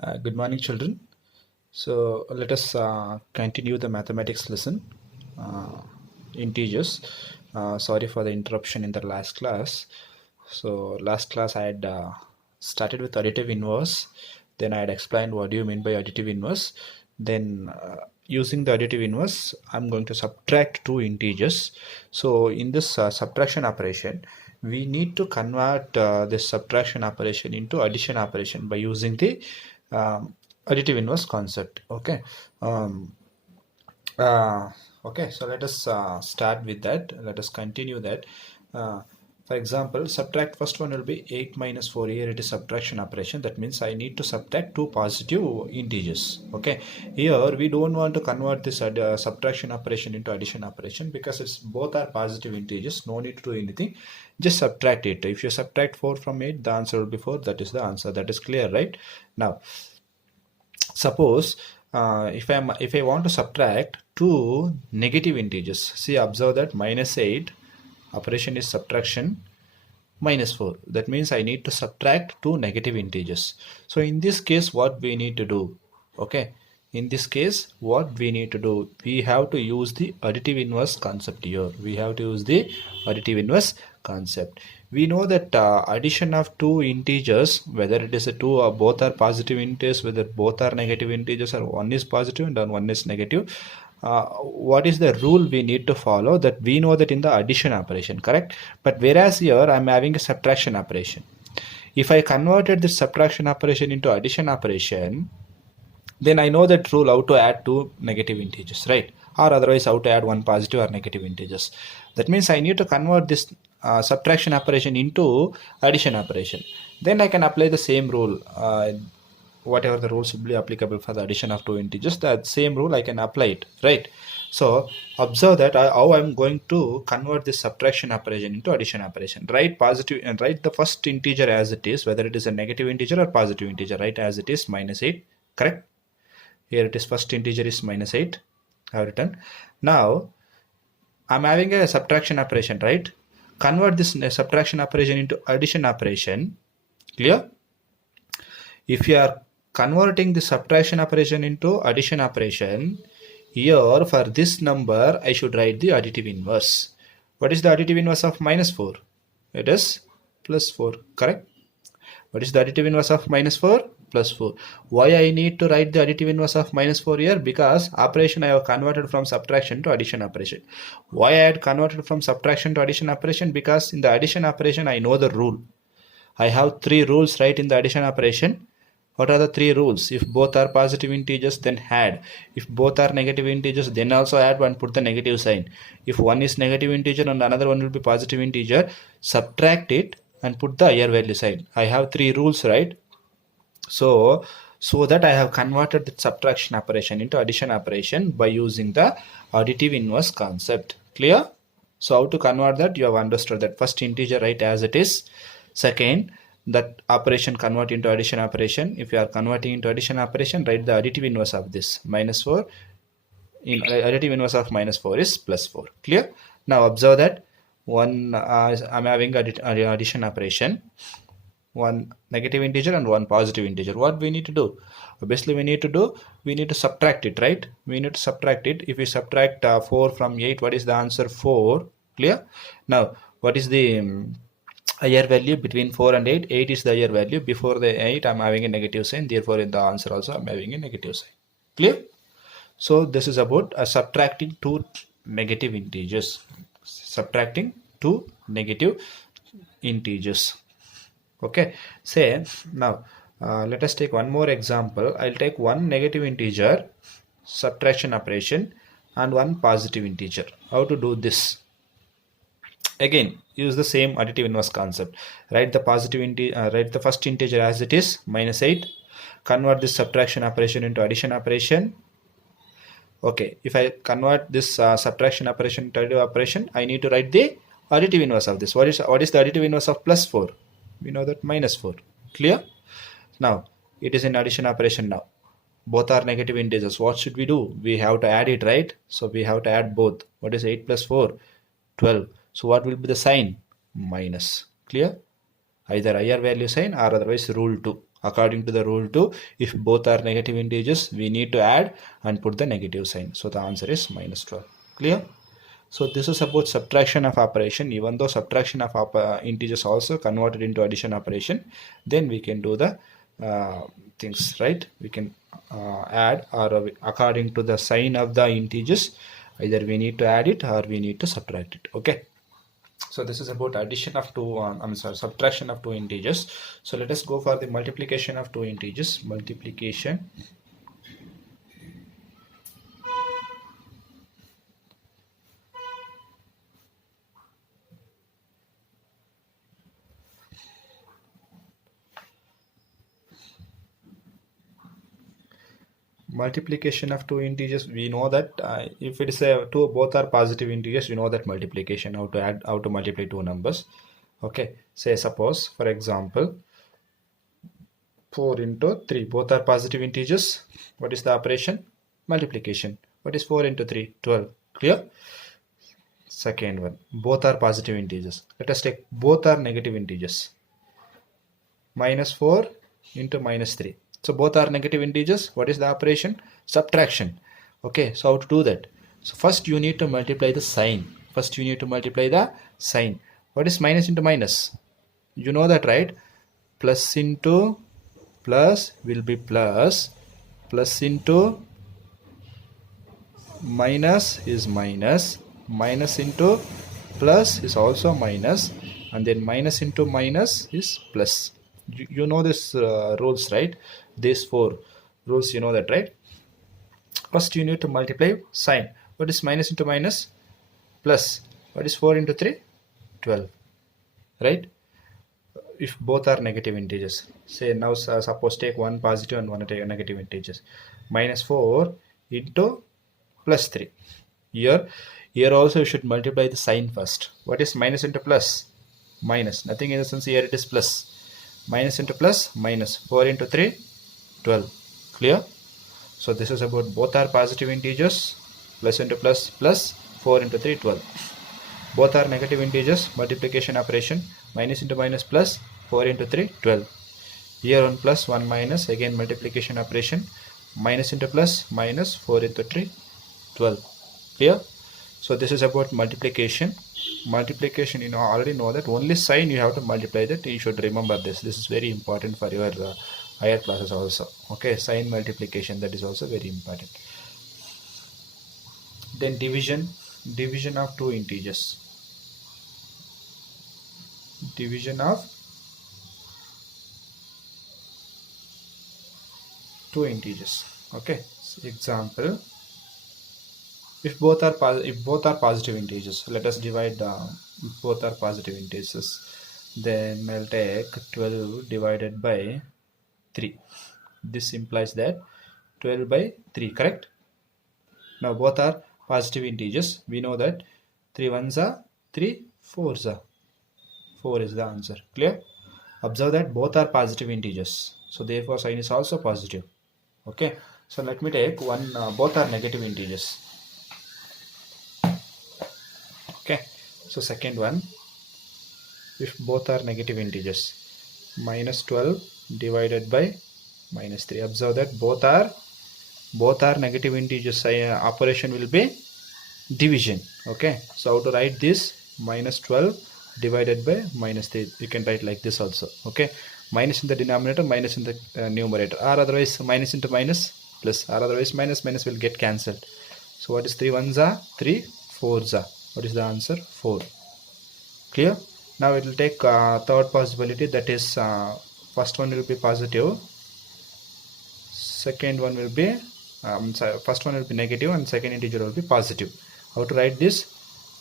Good morning, children. So let us continue the mathematics lesson, integers. Sorry for the interruption in the last class. So last class I had started with additive inverse. Then I had explained what do you mean by additive inverse. Then using the additive inverse, I'm going to subtract two integers. So in this subtraction operation, we need to convert this subtraction operation into addition operation by using the additive inverse concept. Um, uh, okay, so let us start with that. Let us continue that. For example, subtract, first one will be 8 minus 4. Here it is subtraction operation. That means I need to subtract two positive integers. Okay, here we don't want to convert this subtraction operation into addition operation because it's both are positive integers. No need to do anything, just subtract it. If you subtract 4 from 8, the answer will be 4. That is the answer. That is clear, right? Now suppose if I want to subtract two negative integers, see, observe that minus 8 operation is subtraction, minus 4, that means I need to subtract two negative integers. So in this case what we need to do, okay, in this case what we need to do, we have to use the additive inverse concept. Here we have to use the additive inverse concept. We know that addition of two integers, whether it is a two or both are positive integers, whether both are negative integers, or one is positive and one is negative, what is the rule we need to follow? That we know that in the addition operation, correct? But whereas here I'm having a subtraction operation. If I converted the subtraction operation into addition operation, then I know that rule how to add two negative integers, right? Or otherwise how to add one positive or negative integers. That means I need to convert this subtraction operation into addition operation. Then I can apply the same rule. Whatever the rules will be applicable for the addition of two integers, that same rule I can apply it, right? So observe that how I'm going to convert this subtraction operation into addition operation. Write positive and write the first integer as it is, whether it is a negative integer or positive integer, right? As it is, minus 8, correct? Here it is, first integer is minus 8, I have written. Now I'm having a subtraction operation, right? Convert this subtraction operation into addition operation. Clear? If you are converting the subtraction operation into addition operation, here for this number I should write the additive inverse. What is the additive inverse of minus 4? It is plus 4, correct? What is the additive inverse of minus 4? Plus 4. Why I need to write the additive inverse of minus 4 here? Because operation I have converted from subtraction to addition operation. Why I had converted from subtraction to addition operation? Because in the addition operation I know the rule. I have three rules, right, in the addition operation. What are the three rules? If both are positive integers, then add. If both are negative integers, then also add and put the negative sign. If one is negative integer and another one will be positive integer, subtract it and put the higher value sign. I have three rules, right? So that I have converted the subtraction operation into addition operation by using the additive inverse concept. Clear? So how to convert that? You have understood that. First integer write as it is. Second, that operation convert into addition operation. If you are converting into addition operation, write the additive inverse of this. Minus 4, in additive inverse of minus 4 is plus 4. Clear? Now observe that one I'm having addition operation, one negative integer and one positive integer. What we need to do? Obviously we need to subtract it, right? We need to subtract it. If we subtract 4 from 8, what is the answer? 4. Clear? Now what is the higher value between 4 and 8? 8 is the higher value. Before the 8 I'm having a negative sign, therefore in the answer also I'm having a negative sign. Clear? So this is about subtracting two negative integers. Subtracting two negative integers. Okay, say now let us take one more example. I'll take one negative integer subtraction operation and one positive integer. How to do this? Again, use the same additive inverse concept. Write the positive write the first integer as it is, minus 8. Convert this subtraction operation into addition operation. Okay, if I convert this subtraction operation to additive operation, I need to write the additive inverse of this. What is the additive inverse of plus 4? We know that minus 4. Clear? Now it is in addition operation. Now both are negative integers. What should we do? We have to add it, right? So we have to add both. What is 8 plus 4? 12. So what will be the sign? Minus. Clear? Either higher value sign or otherwise rule 2. According to the rule 2, if both are negative integers, we need to add and put the negative sign. So the answer is minus 12. Clear? So this is about subtraction of operation. Even though subtraction of integers also converted into addition operation, then we can do the things, right? We can add, or according to the sign of the integers, either we need to add it or we need to subtract it. Okay. So this is about addition of two, subtraction of two integers. So let us go for the multiplication of two integers. Multiplication. Multiplication of two integers, we know that if it is a two, both are positive integers, we know that multiplication, how to add, how to multiply two numbers. Okay, say suppose for example 4 into 3, both are positive integers. What is the operation? Multiplication. What is 4 into 3? 12. Clear? Second one, both are positive integers. Let us take both are negative integers. Minus 4 into minus 3. So both are negative integers. What is the operation? Subtraction. Okay, so how to do that? So first you need to multiply the sign. First you need to multiply the sign. What is minus into minus? You know that, right? Plus into plus will be plus. Plus into minus is minus. Minus into plus is also minus. And then minus into minus is plus. You know this rules, right? These 4 rules, you know that, right? First you need to multiply sign. What is minus into minus? Plus. What is 4 into 3? 12. Right? If both are negative integers. Say now suppose take one positive and one negative integers. Minus 4 into plus 3. Here also you should multiply the sign first. What is minus into plus? Minus. Nothing in the sense here it is plus. Minus into plus, minus. 4 into 3, 12. Clear? So this is about both are positive integers. Plus into plus, plus. 4 into 3, 12. Both are negative integers. Multiplication operation. Minus into minus, plus. 4 into 3, 12. Here 1 plus, 1 minus. Again multiplication operation. Minus into plus, minus. 4 into 3, 12. Clear? So this is about multiplication. Multiplication, you know, already know that only sign you have to multiply that. You should remember this. This is very important for your higher classes also. Okay, sign multiplication, that is also very important. Then division of two integers. Division of two integers. Okay, so example, if both are positive integers, let us divide if both are positive integers, then I'll take 12 divided by 3. This implies that 12 by 3, correct? Now both are positive integers. We know that 3 ones are 3 fours are 4 is the answer. Clear? Observe that both are positive integers, so therefore sign is also positive. Okay, so let me take one, both are negative integers. Okay, so second one, if both are negative integers, minus 12 divided by minus 3. Observe that both are negative integers. Operation will be division. Okay, so how to write this? Minus 12 divided by minus 3. You can write like this also. Okay, minus in the denominator, minus in the numerator, or otherwise minus into minus, plus, or otherwise minus will get cancelled. So what is 3 ones are 3 fours are? What is the answer? 4. Clear? Now it will take third possibility, that is first one will be positive, second one will be first one will be negative and second integer will be positive. How to write this?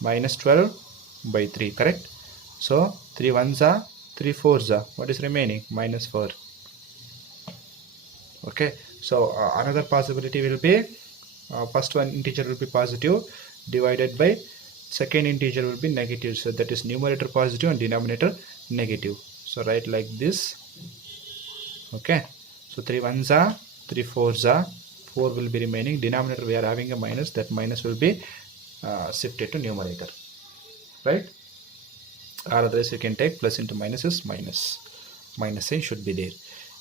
Minus 12 by 3, correct? So 3 ones are 3 fours are. What is remaining? Minus 4. Okay, so another possibility will be first one integer will be positive divided by second integer will be negative, so that is numerator positive and denominator negative. So write like this. Okay, so 3 ones are 3 fours are, 4 will be remaining. Denominator we are having a minus, that minus will be shifted to numerator, right? Or otherwise you can take plus into minus is minus sign should be there.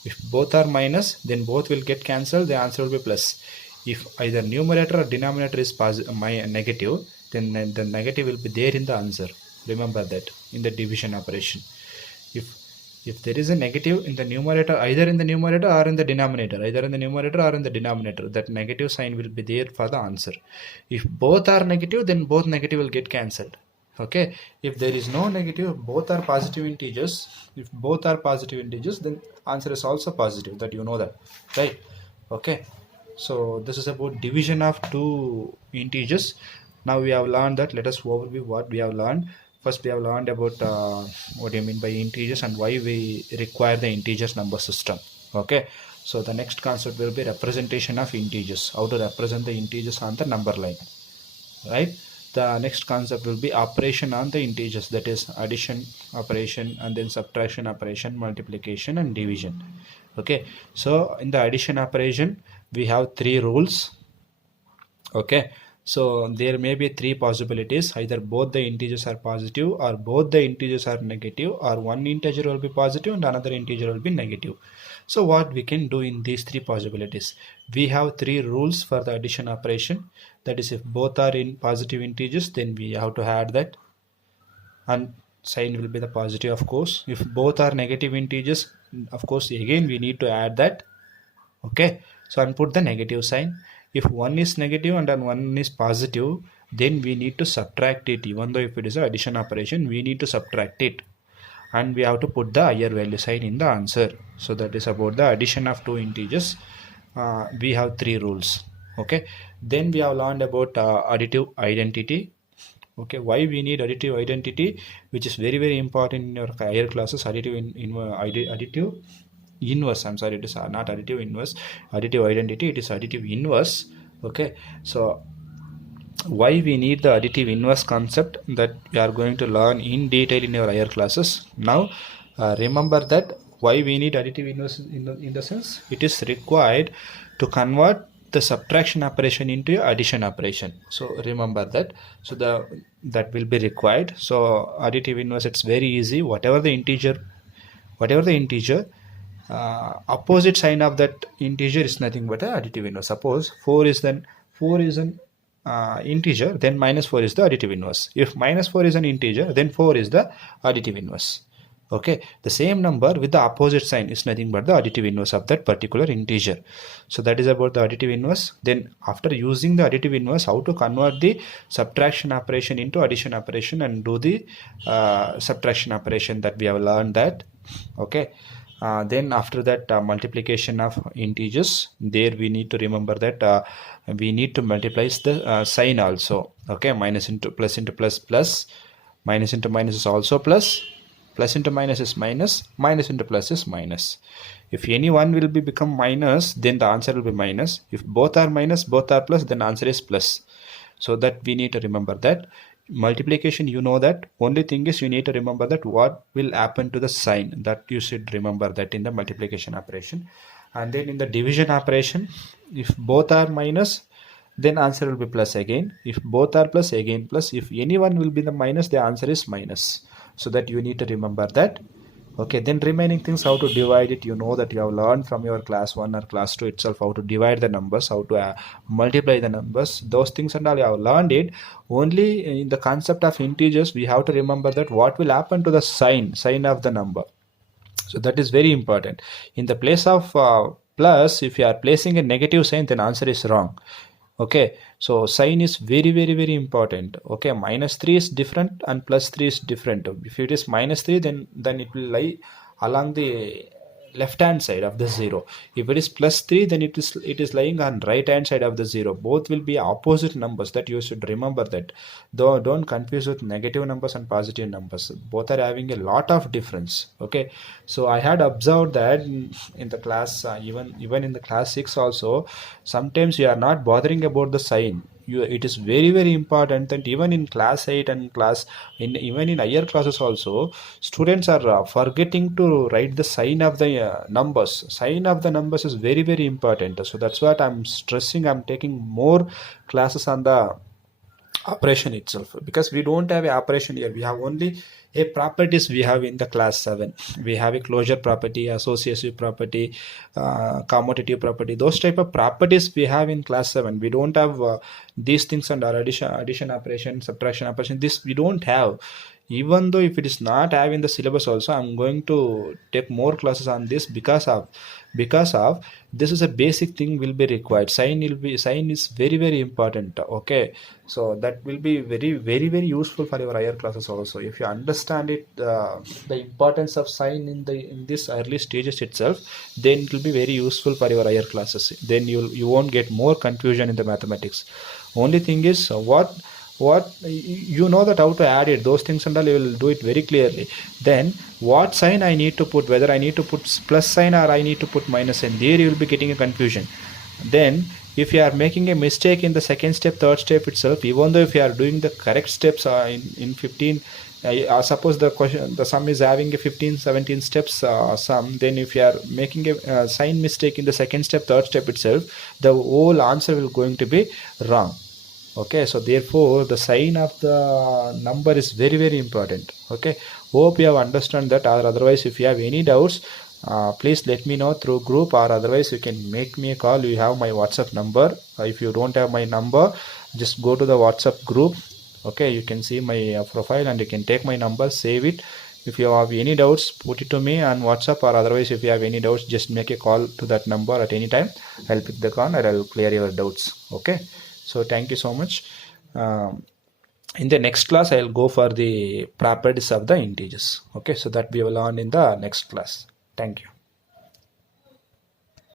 If both are minus, then both will get cancelled, the answer will be plus. If either numerator or denominator is negative, then the negative will be there in the answer. Remember that in the division operation. If there is a negative in the numerator, either in the numerator or in the denominator, that negative sign will be there for the answer. If both are negative, then both negative will get cancelled. Okay, if there is no negative, both are positive integers, then answer is also positive, that you know that, right? Okay, so this is about division of two integers. Now we have learned that. Let us overview what we have learned. First, we have learned about what do you mean by integers and why we require the integers number system. Okay, so the next concept will be representation of integers, how to represent the integers on the number line, right? The next concept will be operation on the integers, that is addition operation, and then subtraction operation, multiplication and division. Okay, so in the addition operation we have three rules. Okay, so there may be three possibilities: either both the integers are positive, or both the integers are negative, or one integer will be positive and another integer will be negative. So what we can do in these three possibilities? We have three rules for the addition operation. That is, if both are in positive integers, then we have to add that, and sign will be the positive, of course. If both are negative integers, of course again we need to add that. Okay, so and put the negative sign. If one is negative and one is positive, then we need to subtract it. Even though if it is an addition operation, we need to subtract it, and we have to put the higher value sign in the answer. So that is about the addition of two integers. We have three rules. Okay, then we have learned about additive identity. Okay, why we need additive identity, which is very very important in your higher classes. Additive inverse, I'm sorry, it is not additive inverse, additive identity, it is additive inverse. Okay, so why we need the additive inverse concept, that we are going to learn in detail in your higher classes. Now remember that why we need additive inverse in the sense, it is required to convert the subtraction operation into addition operation. So remember that. So that will be required. So additive inverse, it's very easy. Whatever the integer, opposite sign of that integer is nothing but additive inverse. Suppose 4 is an integer, then minus 4 is the additive inverse. If minus 4 is an integer, then 4 is the additive inverse. Okay, the same number with the opposite sign is nothing but the additive inverse of that particular integer. So that is about the additive inverse. Then after using the additive inverse, how to convert the subtraction operation into addition operation and do the subtraction operation, that we have learned that. Okay, then after that multiplication of integers, there we need to remember that we need to multiply the sign also. Okay, minus into plus into plus plus, minus into minus is also plus, plus into minus is minus, minus into plus is minus. If any one will become minus, then the answer will be minus. If both are minus, both are plus, then answer is plus. So that we need to remember that. Multiplication, you know that. Only thing is you need to remember that what will happen to the sign, that you should remember that in the multiplication operation. And then in the division operation, if both are minus, then answer will be plus again. If both are plus, again plus. If any one will be the minus, the answer is minus. So that you need to remember that. Okay, then remaining things, how to divide it, you know that you have learned from your class 1 or class 2 itself, how to divide the numbers, how to multiply the numbers, those things and all you have learned it. Only in the concept of integers, we have to remember that what will happen to the sign of the number. So that is very important. In the place of plus, if you are placing a negative sign, then answer is wrong. Okay, so sign is very very very important. Okay, minus 3 is different and plus 3 is different. If it is minus 3, then it will lie along the left hand side of the 0. If it is plus 3, then it is lying on right hand side of the 0. Both will be opposite numbers, that you should remember that. Though don't confuse with negative numbers and positive numbers. Both are having a lot of difference. Okay, so I had observed that in the class, even in the class 6 also, sometimes you are not bothering about the sign. It is very very important that even in class 8 and even in higher classes also, students are forgetting to write the sign of the numbers. Sign of the numbers is very very important. So that's what I'm stressing. I'm taking more classes on the operation itself, because we don't have a operation here. We have only a properties we have in the class 7. We have a closure property, associative property, commutative property. Those type of properties we have in class 7. We don't have these things under addition operation, subtraction operation. This we don't have. Even though if it is not having the syllabus also, I'm going to take more classes on this, because of this is a basic thing will be required. Sign is very very important. Okay, so that will be very very very useful for your higher classes also. If you understand it, the importance of sign in this early stages itself, then it will be very useful for your higher classes. Then you won't get more confusion in the mathematics. Only thing is, what you know that how to add it, those things and all, you will do it very clearly. Then what sign I need to put, whether I need to put plus sign or I need to put minus sign, there you will be getting a confusion. Then if you are making a mistake in the second step, third step itself, even though if you are doing the correct steps in 15, suppose the question, the sum is having a 15 17 steps sum, then if you are making a sign mistake in the second step, third step itself, the whole answer will going to be wrong. Okay, so therefore the sign of the number is very very important. Okay, hope you have understood that, or otherwise if you have any doubts, please let me know through group, or otherwise you can make me a call. You have my WhatsApp number. If you don't have my number, just go to the WhatsApp group. Okay, you can see my profile and you can take my number, save it. If you have any doubts, put it to me on WhatsApp, or otherwise if you have any doubts, just make a call to that number at any time. I'll pick the call and I'll clear your doubts. Okay, so thank you so much. In the next class, I'll go for the properties of the integers. Okay, so that we will learn in the next class. Thank you.